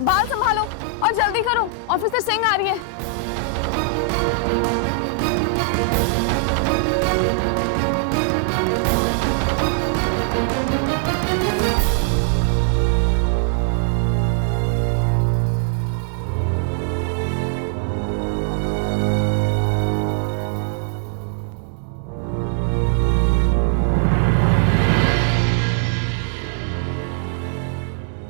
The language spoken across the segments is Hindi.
बाल संभालो और जल्दी करो, ऑफिसर सिंह आ रही है।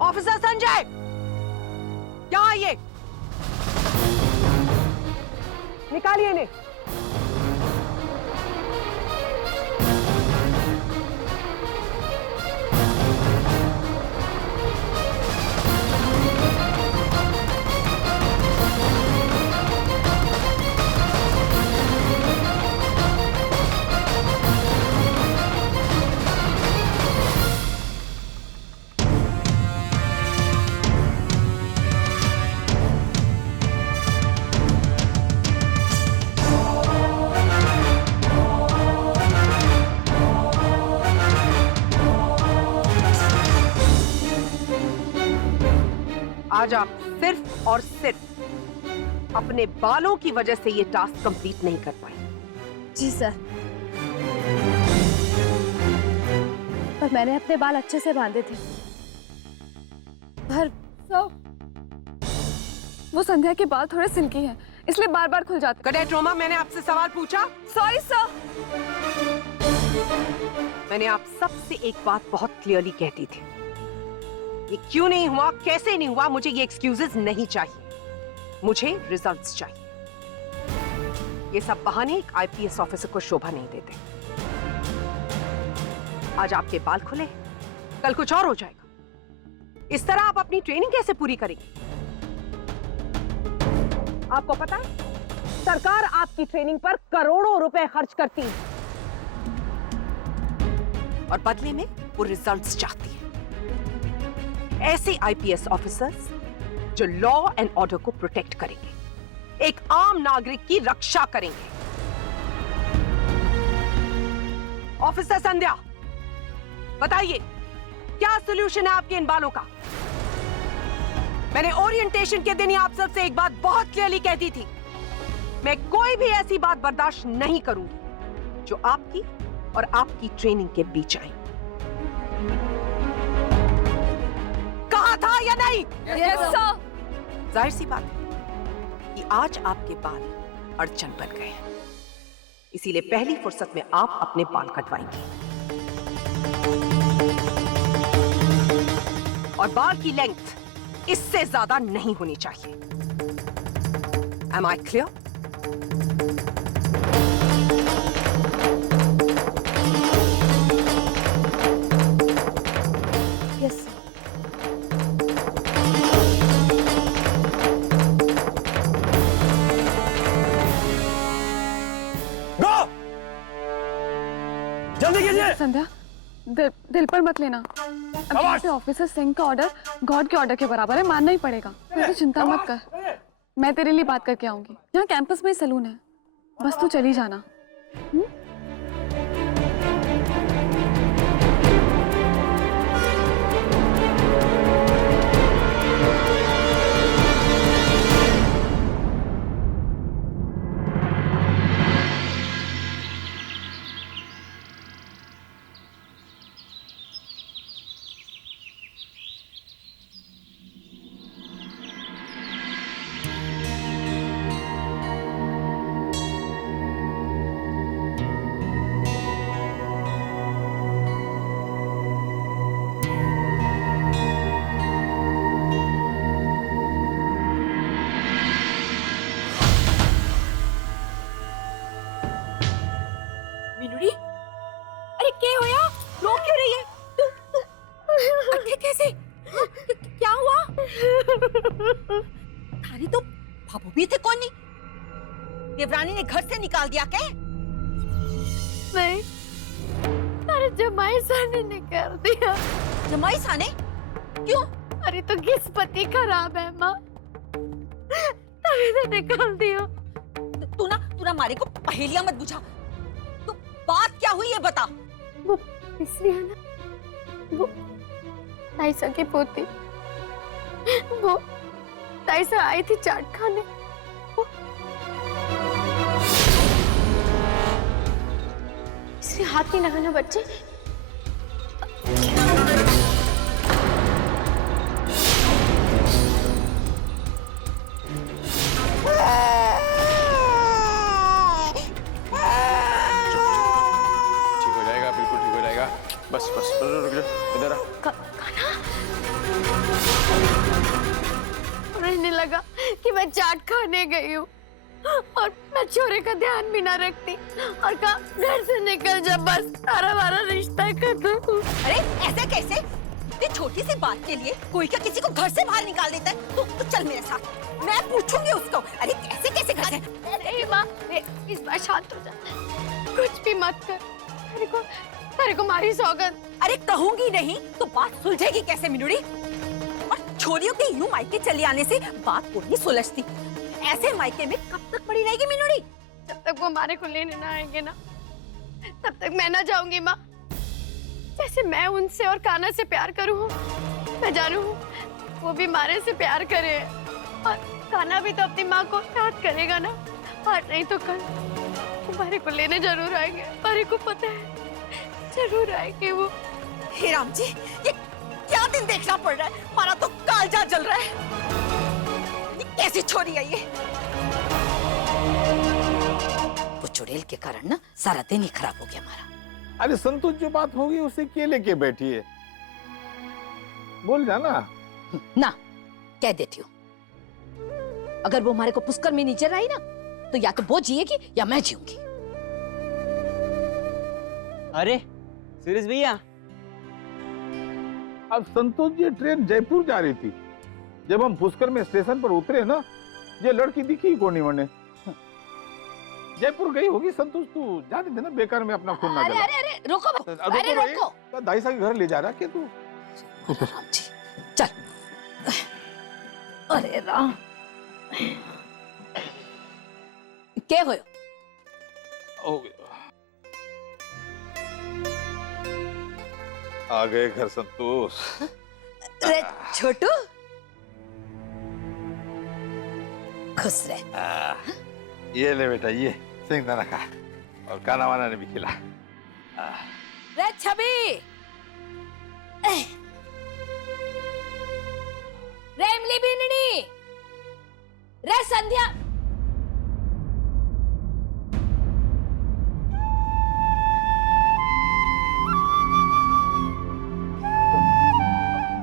ऑफिसर संजय, यहाँ आइए। निकालिए इन्हें। आज आप सिर्फ और सिर्फ अपने बालों की वजह से ये टास्क कंप्लीट नहीं कर पाए। जी सर, पर मैंने अपने बाल अच्छे से बांधे थे। पर वो संध्या के बाल थोड़े सिल्की हैं, इसलिए बार बार खुल जाते। कैडेट रोमा, मैंने आपसे सवाल पूछा। Sorry sir. मैंने आप सबसे एक बात बहुत क्लियरली कहती थी, ये क्यों नहीं हुआ, कैसे नहीं हुआ, मुझे ये एक्सक्यूजेस नहीं चाहिए, मुझे रिजल्ट्स चाहिए। ये सब बहाने एक आईपीएस ऑफिसर को शोभा नहीं देते। आज आपके बाल खुले, कल कुछ और हो जाएगा। इस तरह आप अपनी ट्रेनिंग कैसे पूरी करेंगे? आपको पता है, सरकार आपकी ट्रेनिंग पर करोड़ों रुपए खर्च करती है और बदले में वो रिजल्ट्स चाहती है। ऐसे आईपीएस ऑफिसर्स जो लॉ एंड ऑर्डर को प्रोटेक्ट करेंगे, एक आम नागरिक की रक्षा करेंगे। ऑफिसर संध्या, बताइए क्या सॉल्यूशन है आपके इन बालों का? मैंने ओरिएंटेशन के दिन ही आप सबसे एक बात बहुत क्लियरली कहती थी, मैं कोई भी ऐसी बात बर्दाश्त नहीं करूंगी जो आपकी और आपकी ट्रेनिंग के बीच आई। कहा था या नहीं? Yes sir. जाहिर सी बात है कि आज आपके बाल अड़चन बन गए हैं, इसीलिए पहली फुर्सत में आप अपने बाल कटवाएंगे और बाल की लेंथ इससे ज्यादा नहीं होनी चाहिए। Am I clear? Yes sir. जल्दी कीजिए। संध्या, दिल पर मत लेना। अभी ऑफिसर सिंह का ऑर्डर गॉड के ऑर्डर के बराबर है, मानना ही पड़ेगा। तू चिंता मत कर, मैं तेरे लिए बात करके आऊंगी। यहाँ कैंपस में सैलून है, बस तू चली जाना। मिनुड़ी, अरे क्या होया? रो क्यों रही है? अरे कैसे? क्या हुआ? थारी तो भाभू भी थे कौन नहीं? देवरानी ने घर से निकाल दिया क्या? नहीं, अरे जमाई साने ने कर दिया। जमाई साने? क्यों? अरे तो किस्मत ही खराब है माँ, तभी तो निकाल दिया। तू ना मारे को पहेलियां मत बुझा। तू बात क्या हुई है बता। वो इसलिए ना, वो ताई सगी पोती, वो ताई से आई थी चाट खाने। इससे हाथ नहीं लगाना बच्चे। ठीक हो जाएगा, बिल्कुल ठीक हो जाएगा। बस बस रुक जा, इधर आ। उन्हें लगा कि मैं चाट खाने गई हूँ और मैं छोरे का ध्यान भी ना रखती और कहा घर से निकल जा, बस हमारा रिश्ता खत्म। अरे ऐसे कैसे? इतनी छोटी सी बात के लिए कोई क्या किसी को घर से बाहर निकाल देता है? तो चल मेरे साथ, मैं पूछूंगी उसको। अरे कैसे कैसे घर से? अरे माँ, इस बार शांत हो जा, कुछ भी मत कर। तेरे को मारी सौगंध। अरे कहूंगी नहीं तो बात सुलझेगी कैसे मिनुड़ी? और छोरियों के यूं मायके चले आने से बात कोई नहीं सुलझती। ऐसे मायके में कब तक पड़ी रहेगी मिनुड़ी? जब तक वो मारे को लेने ना आएंगे ना, तब तक मैं ना जाऊंगी माँ। जैसे मैं उनसे और कान्हा से प्यार करूँ, मैं जानू वो भी मारे से प्यार करे, और कान्हा भी तो अपनी माँ को याद करेगा ना। और नहीं तो कल तुम्हारे को लेने जरूर आएंगे, तुम्हारे को पता है, जरूर आएंगे वो। हे राम जी, ये क्या दिन देखना पड़ रहा है? हमारा तो कालजा जल रहा है। ये कैसी छोरी है ये? वो चुड़ैल के कारण ना सारा दिन ही खराब हो गया हमारा। अरे संतोष, जो बात होगी उसे क्या लेके बैठी है? बोल जाना। ना, कह देती हूँ। अगर वो हमारे को पुष्कर में नीचे आई ना, तो या तो वो जिएगी या मैं जीऊंगी। अरे सुरेश भैया, अब संतोष जी, ट्रेन जयपुर जा रही थी। जब हम पुष्कर में स्टेशन पर उतरे ना, ये लड़की दिखी ही कोनी मने। जयपुर गई होगी। संतोष, तू जाने देना, बेकार में अपना खून ना अरे जला। अरे अरे रोको, अरे रोको। दाई साहब के घर ले जा रहा क्या तू? राम जी, चल। अरे राम, क्या होयो? आ गए घर संतोष। अरे छोटू, खुश रह। ये ले बेटा, ये सिंगदाना खा, और काना वाना ने भी खिला। रे छवि, रे इमली बीननी, रे संध्या।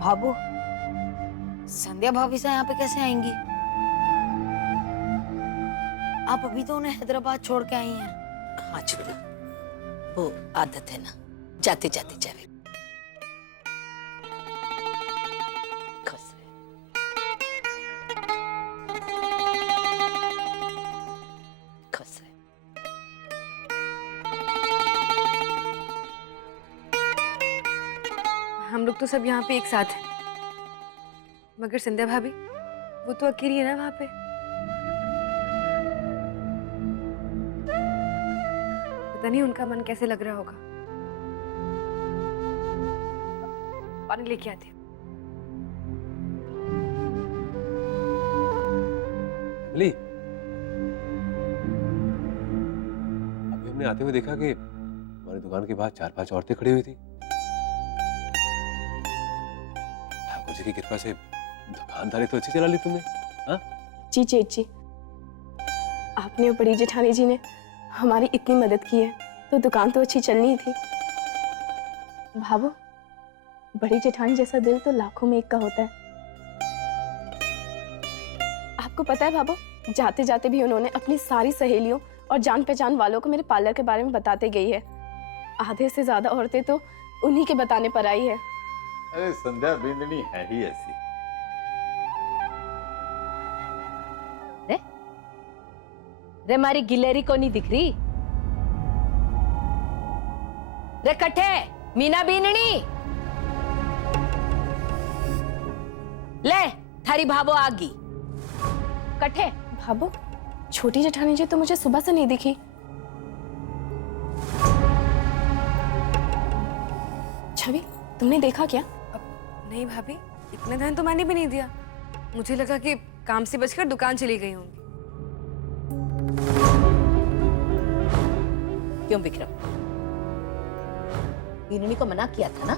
भाभू, संध्या भाभी से यहाँ पे कैसे आएंगी? आप अभी तो उन्हें हैदराबाद छोड़ के आई हैं। हाँ छोटू, वो आदत है ना, जाते जाते जावे। खुश रह। खुश रह। हम लोग तो सब यहाँ पे एक साथ हैं, मगर संध्या भाभी वो तो अकेली है ना वहाँ पे। पता नहीं उनका मन कैसे लग रहा होगा। पानी लेके आते। अभी हमने आते हुए देखा कि हमारी दुकान के बाहर 4-5 औरतें खड़ी हुई थी। ठाकुर जी की कृपा से दुकानदारी तो अच्छी चला ली तुमने, हाँ? जी जेठ जी, आपने और बड़ी जेठानी जी ने हमारी इतनी मदद की है, तो दुकान तो अच्छी चलनी ही थी। भाभो, बड़ी जेठानी जैसा दिल तो लाखों में एक का होता है। आपको पता है भाभो, जाते जाते भी उन्होंने अपनी सारी सहेलियों और जान पहचान वालों को मेरे पार्लर के बारे में बताते गई है। आधे से ज्यादा औरतें तो उन्हीं के बताने पर आई है। अरे संध्या बिंदनी है ही ऐसी। रे मारी गिलेरी को नहीं दिख रही? रे कट्ठे, मीना बीननी, ले थारी भाभो आगी। कट्ठे। भाभो, छोटी जेठानी जी तो मुझे सुबह से नहीं दिखी। छवि, तुमने देखा क्या? नहीं भाभी, इतना ध्यान तो मैंने भी नहीं दिया। मुझे लगा कि काम से बचकर दुकान चली गई होंगी। क्यों विक्रम? बीननी को मना किया था ना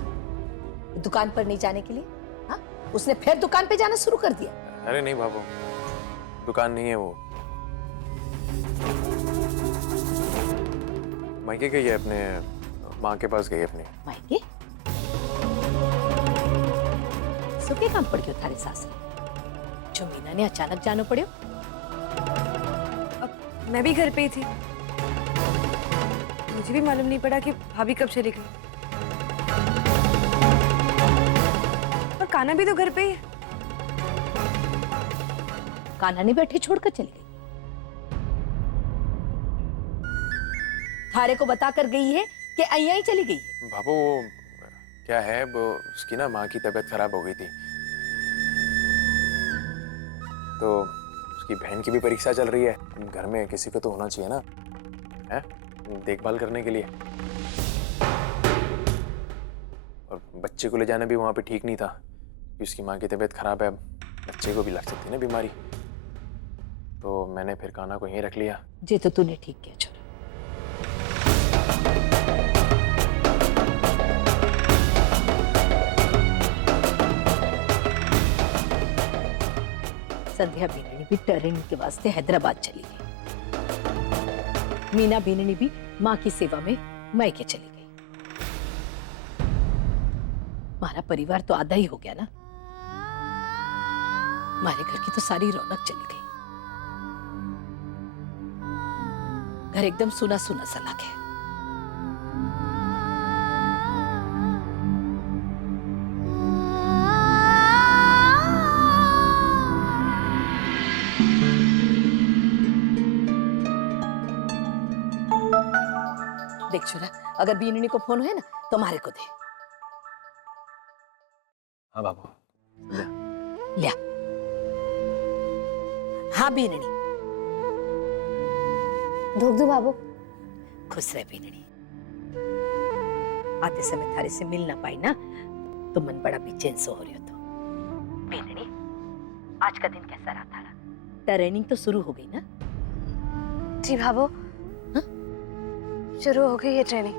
दुकान पर नहीं जाने के लिए। हाँ, उसने फिर दुकान पे जाना शुरू कर दिया। अरे नहीं बाबू, दुकान नहीं है वो, मायके गई है, अपने माँ के पास गई है अपनी। मायके? सुखे काम पड़ गयो थारे सास जो मीना ने अचानक जानो पड़ियो। अब मैं भी घर पे ही थी, मुझे भी मालूम नहीं पड़ा कि भाभी कब चली गई। और कान्हा भी तो घर पे ही है। कान्हा ने बैठे छोड़कर चली गई। थारे को बता कर गई है कि अय्या ही चली गई है। बाबू वो क्या है, वो उसकी ना माँ की तबीयत खराब हो गई थी, तो उसकी बहन की भी परीक्षा चल रही है। घर में किसी को तो होना चाहिए ना, है देखभाल करने के लिए। और बच्चे को ले जाना भी वहाँ पे ठीक नहीं था कि उसकी माँ की तबीयत खराब है, बच्चे को भी लग सकती है ना बीमारी। तो मैंने फिर कान्हा को यहीं रख लिया। जे तो तूने ठीक किया छोरा। संध्या बीननी भी ट्रेनिंग के वास्ते हैदराबाद चली गई। मीना बीननी भी माँ की सेवा में मायके चली गई। हमारा परिवार तो आधा ही हो गया ना। हमारे घर की तो सारी रौनक चली गई। घर एकदम सूना सूना सा लगे। देख छोरा, अगर बीननी को फोन है ना तो हमारे को दे। हाँ बाबू, लिया। हाँ बीननी, धोख दो बाबू। खुश रह बीननी। आते समय थारे से मिल ना पाई ना तो मन बड़ा बेचैन सो हो रही हो। तो बीननी, आज का दिन कैसा रहा थारा? ट्रेनिंग तो शुरू हो गई ना? जी बाबू, शुरू हो गई है ट्रेनिंग।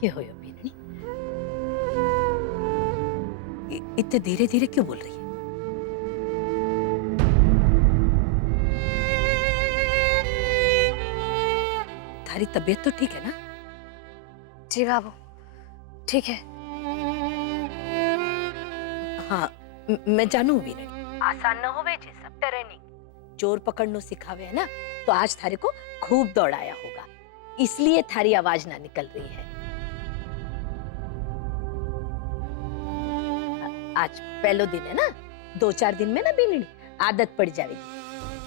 क्या हो बीननी? इतने धीरे धीरे क्यों बोल रही है? थारी तबीयत तो ठीक है ना? जी बाबू, ठीक है। हाँ, मैं जानू बीननी, आसान न होवे जे सब ट्रेनिंग। चोर पकड़नो सिखावे है ना, तो आज थारे को खूब दौड़ाया होगा, इसलिए थारी आवाज ना निकल रही है। आज पहलो दिन है ना, 2-4 दिन में ना बीननी आदत पड़ जाएगी।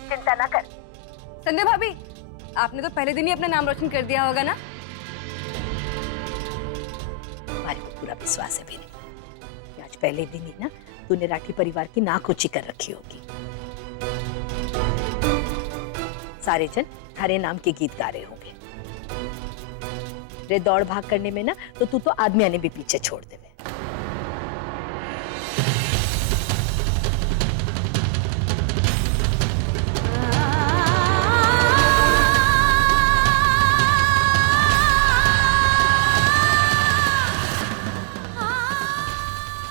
चिंता ना कर। संध्या भाभी, आपने तो पहले दिन ही अपना नाम रोशन कर दिया होगा ना? हमारे को पूरा विश्वास है बीननी कि आज पहले दिन ही ना तूने राठी परिवार की नाक ऊंची कर रखी होगी। सारे जन थारे नाम के गीत गा रहे होंगे। रे दौड़ भाग करने में ना तो तू तो आदमिया ने भी पीछे छोड़ देवे।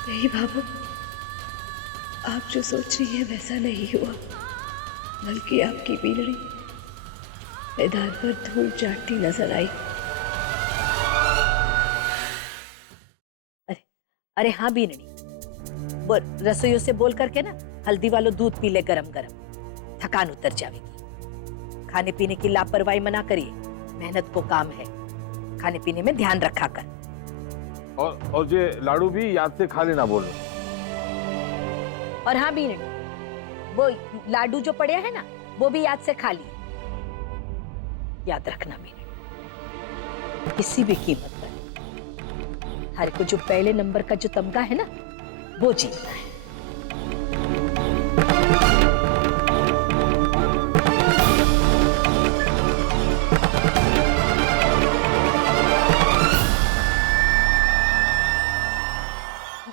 नहीं बाबू, आप जो सोच रही हैं वैसा नहीं हुआ, बल्कि आपकी बीननी मैदान पर धूल चाटती नजर आई। अरे हाँ बीननी, वो रसोइयों से बोल करके ना हल्दी वालों दूध पी ले गरम गरम, थकान उतर जाएगी। खाने पीने की लापरवाही मना करिए, मेहनत को काम है, खाने पीने में ध्यान रखा कर। और ये लाडू भी याद से खा लेना बोलो। और हाँ बीननी, वो लाडू जो पड़े है ना वो भी याद से खा लिए। याद रखना बीननी, किसी भी कीमत पर हर को जो पहले नंबर का जो तमगा है ना वो जीतना है।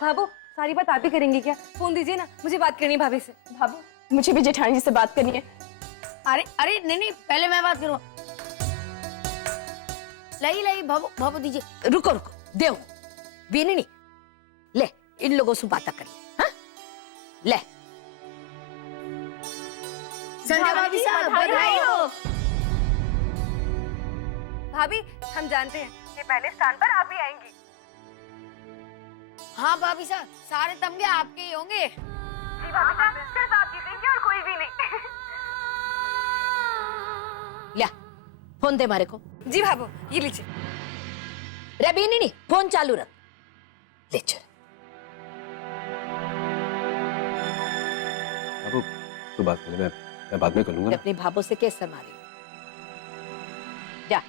बाबू, सारी बात आप ही करेंगी क्या? फोन दीजिए ना, मुझे बात करनी है भाभी से। भाभी मुझे भी जेठानी जी से बात करनी है। अरे अरे नहीं, पहले मैं बात करूँ। लाई भाभो दीजिए। रुको देव बीननी ले, इन लोगों से बात कर ले। हाँ? ले संध्या भाभी साहब, बधाई हो। भाभी हम जानते हैं कि पहले स्थान पर आप ही आएंगी। हाँ भाभी साहब, सारे तमगे आपके ही होंगे। जी भाभी साहब, सिर्फ आप जीतेंगे और कोई भी नहीं। लिया फोन दे मारे को। जी भाभो, ये लीजिए। रे बीननी फोन चालू रख। ले चल। बाबू तू बात कर ले, मैं बाद में कर लूंगा ना। अपनी भाभो से कैसे मारी? जा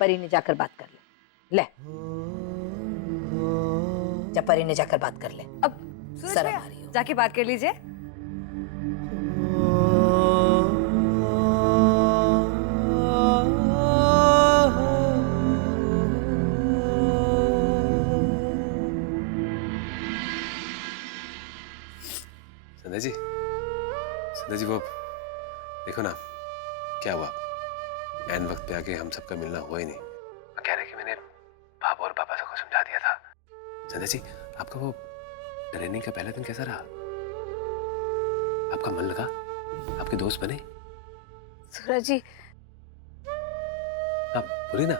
परी ने जाकर बात कर ले। जा परी ने जाकर बात कर ले। अब सूरज भैया, जाके बात कर लीजिए। संध्या जी वो देखो ना क्या हुआ, ऐन वक्त पे आके हम सबका मिलना हुआ ही नहीं। मैं कह रहे कि मैंने पापा और पापा सबको समझा दिया था। संध्या जी आपका वो ट्रेनिंग का पहला दिन कैसा रहा? आपका मन लगा? आपके दोस्त बने? सूरज जी आप बोली ना।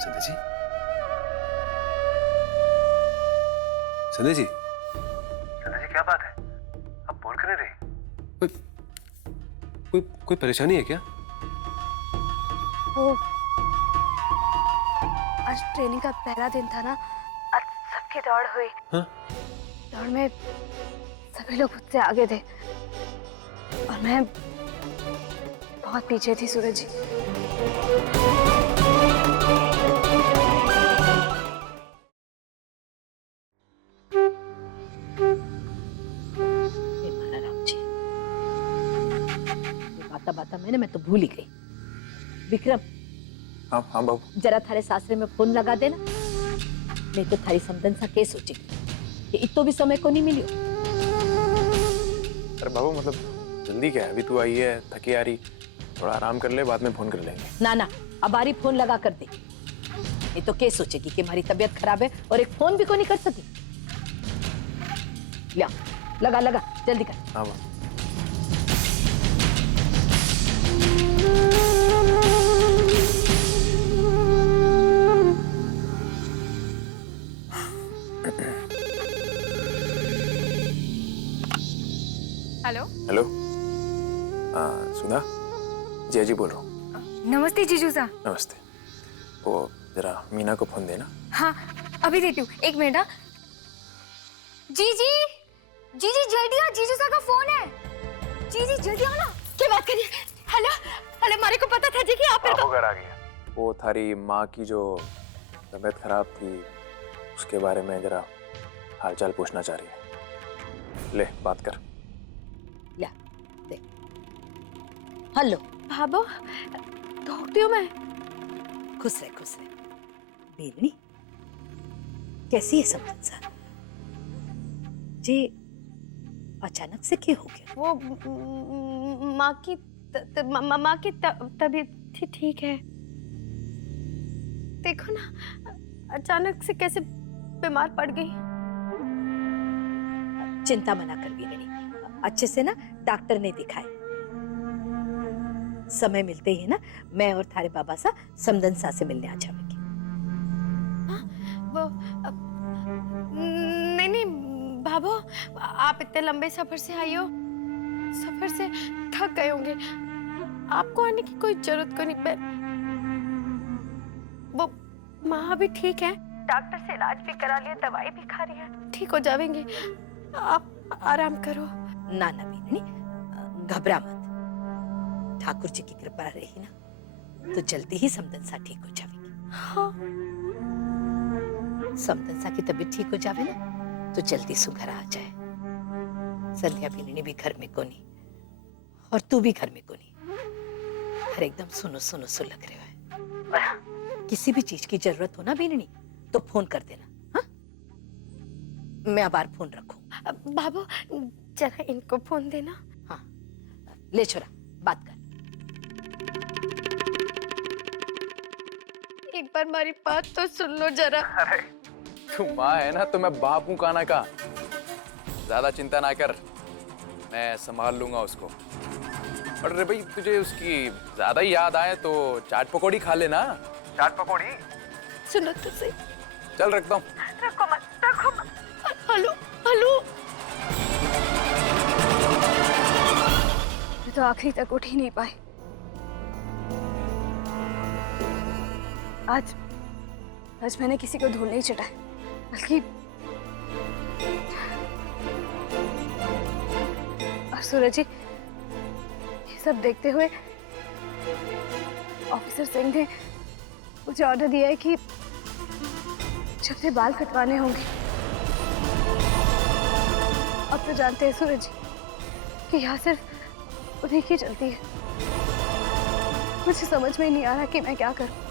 संध्या जी, संध्या जी, संध्या जी क्या बात है? आप बोल क्यों नहीं रही? कोई परेशानी है क्या? वो आज ट्रेनिंग का पहला दिन था ना, आज सबकी दौड़ हुई। हाँ? दौड़ में सभी लोग मुझसे आगे थे और मैं बहुत पीछे थी सूरज जी। बाता मैं तो भूल ही गई। विक्रम, हाँ बाबू। जरा थारे सासरे में फोन लगा देना, नहीं तो थारी समदन सा के सोचेगी कि इतो भी समय को नहीं मिलियो। अरे बाबू मतलब जल्दी क्या है, अभी तू आई है, थकी आ रही, थोड़ा आराम कर ले, बाद में फोन कर लेंगे। ना अब आरी फोन लगा कर दे, नहीं तो के सोचेगी कि हमारी तबीयत खराब है और एक फोन भी को नहीं कर सकी। लिया लगा जल्दी कर। हाँ बाबू। हेलो सुधा, जी बोल रहा हूँ। नमस्ते जीजू साहब। नमस्ते। वो जरा मीना को फोन देना। हाँ अभी देती हूँ, एक मिनट। हाँ जी जल्दी आओ, जीजू साहब का फोन है। जी जल्दी आओ ना। क्या बात करिए? हेलो हमारे को पता था जी कि आप वो घर आ गया। वो थारी माँ की जो तबीयत खराब थी उसके बारे में जरा हालचाल पूछना चाह रही है। ले बात कर। हेलो भाभो, धोखती हूँ मैं। खुश रहे बेलनी, कैसी है समझन सा? जी अचानक से क्या हो गया? वो माँ की तबीयत ठीक है। देखो ना अचानक से कैसे बीमार पड़ गई। चिंता मना कर बेलनी, अच्छे से ना डॉक्टर ने दिखाए। समय मिलते ही ना मैं और थारे बाबा सा समदन सा से मिलने आ जाएंगे। वो नहीं भाभो, आप इतने लंबे सफर से आई हो, सफर से थक गए होंगे, आपको आने की कोई जरूरत को नहीं। वो माँ भी ठीक है, डॉक्टर से इलाज भी करा लिया, दवाई भी खा रही है, ठीक हो जाएंगे। आप आराम करो। ना बेलनी घबरा मत, ठाकुर जी की कृपा रही ना तो जल्दी ही समदन सा ठीक हो जाएगी। हाँ। समदन सा की तबीयत ठीक हो जावे ना तो जल्दी सुघर आ जाए। संध्या बीननी भी घर में कोनी और तू भी घर में कोनी, हर एकदम सुनो सो लग रहे हो। किसी भी चीज की जरूरत हो ना बीननी तो फोन कर देना। हाँ, मैं आबार फोन रखूं। बाबू जरा इनको फोन देना। हाँ, ले छोरा बात कर। एक बार हमारी बात तो सुन लो जरा। अरे तू माँ है ना, तो मैं बाप हूँ काना का। ज्यादा चिंता ना कर, मैं संभाल लूंगा उसको। और रे भाई, तुझे उसकी ज्यादा ही याद आए तो चाट पकौड़ी खा लेना। चाट पकौड़ी सुनो तो सही। चल रखता हूँ। रखो मत। Hello hello. मैं तो आखिरी तक उठ ही नहीं पाई। आज मैंने किसी को धूल नहीं चटाया, बल्कि और सूरज जी, ये सब देखते हुए ऑफिसर सिंह ने मुझे ऑर्डर दिया है कि जब से बाल कटवाने होंगे। अब तो जानते हैं सूरज जी कि यहाँ सिर्फ उन्हीं की चलती है। मुझे समझ में ही नहीं आ रहा कि मैं क्या करूं।